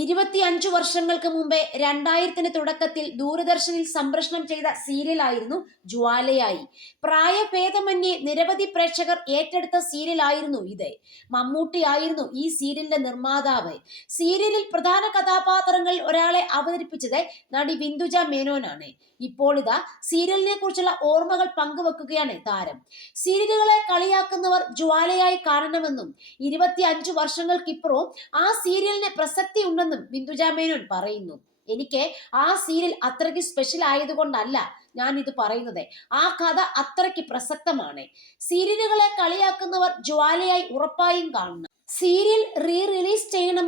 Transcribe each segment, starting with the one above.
ഇരുപത്തിയഞ്ചു വർഷങ്ങൾക്ക് മുമ്പേ രണ്ടായിരത്തിന് തുടക്കത്തിൽ ദൂരദർശനിൽ സംപ്രഷണം ചെയ്ത സീരിയലായിരുന്നു ജ്വാലയായി. പ്രായഭേദമന്യേ നിരവധി പ്രേക്ഷകർ ഏറ്റെടുത്ത സീരിയലായിരുന്നു ഇത്. മമ്മൂട്ടി ആയിരുന്നു ഈ സീരിയലിന്റെ നിർമ്മാതാവ്. സീരിയലിൽ പ്രധാന കഥാപാത്രങ്ങളിൽ ഒരാളെ അവതരിപ്പിച്ചത് നടി ബിന്ദുജ മേനോനാണ്. ഇപ്പോൾ ഇതാ സീരിയലിനെ കുറിച്ചുള്ള ഓർമ്മകൾ പങ്കുവെക്കുകയാണ് താരം. സീരിയലുകളെ കളിയാക്കുന്നവർ ജ്വാലയായി കാണണമെന്നും ഇരുപത്തി അഞ്ചു വർഷങ്ങൾക്കിപ്പുറവും ആ സീരിയലിന് പ്രസക്തി ഉണ്ടെന്നും ബിന്ദുജ മേനോൻ പറയുന്നു. എനിക്ക് ആ സീരിയൽ അത്രയ്ക്ക് സ്പെഷ്യൽ ആയതുകൊണ്ടല്ല ഞാൻ ഇത് പറയുന്നത്. ആ കഥ അത്രയ്ക്ക് പ്രസക്തമാണ്. സീരിയലുകളെ കളിയാക്കുന്നവർ ജ്വാലയായി ഉറപ്പായും കാണുന്നു. സീരിയൽ റീ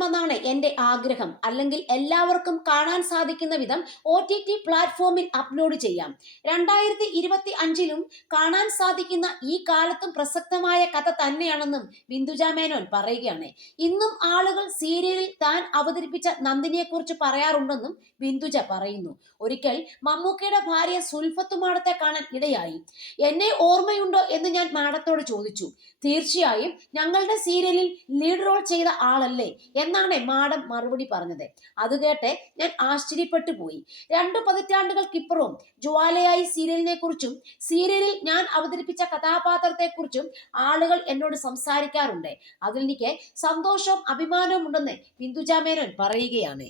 ചെയ്യണമെന്നാണ് എന്റെ ആഗ്രഹം. അല്ലെങ്കിൽ എല്ലാവർക്കും കാണാൻ സാധിക്കുന്ന വിധം ഒ ടി ടി പ്ലാറ്റ്ഫോമിൽ അപ്ലോഡ് ചെയ്യാം. രണ്ടായിരത്തി ഇരുപത്തി അഞ്ചിലും കാണാൻ സാധിക്കുന്ന ഈ കാലത്തും പ്രസക്തമായ കഥ തന്നെയാണെന്നും ബിന്ദുജ മേനോൻ പറയുകയാണ്. ഇന്നും ആളുകൾ സീരിയലിൽ താൻ അവതരിപ്പിച്ച നന്ദിനിയെക്കുറിച്ച് പറയാറുണ്ടെന്നും ബിന്ദുജ പറയുന്നു. ഒരിക്കൽ മമ്മൂക്കയുടെ ഭാര്യ സുൽഫത്ത് മാഡത്തെ കാണാൻ ഇടയായി. എന്നെ ഓർമ്മയുണ്ടോ? എന്ന് ഞാൻ മാഡത്തോട് ചോദിച്ചു. തീർച്ചയായും ഞങ്ങളുടെ സീരിയലിൽ ലീഡ് റോൾ ചെയ്ത ആളല്ലേ? എന്നാണ് മാഡം മറുപടി പറഞ്ഞത്. അത് കേട്ട് ഞാൻ ആശ്ചര്യപ്പെട്ടു പോയി. രണ്ടു പതിറ്റാണ്ടുകൾക്കിപ്പുറവും ജ്വാലയായി സീരിയലിനെ കുറിച്ചും സീരിയലിൽ ഞാൻ അവതരിപ്പിച്ച കഥാപാത്രത്തെക്കുറിച്ചും ആളുകൾ എന്നോട് സംസാരിക്കാറുണ്ട്. അതിൽ എനിക്ക് സന്തോഷവും അഭിമാനവും ഉണ്ടെന്ന് ബിന്ദുജാമേനോൻ പറയുകയാണ്.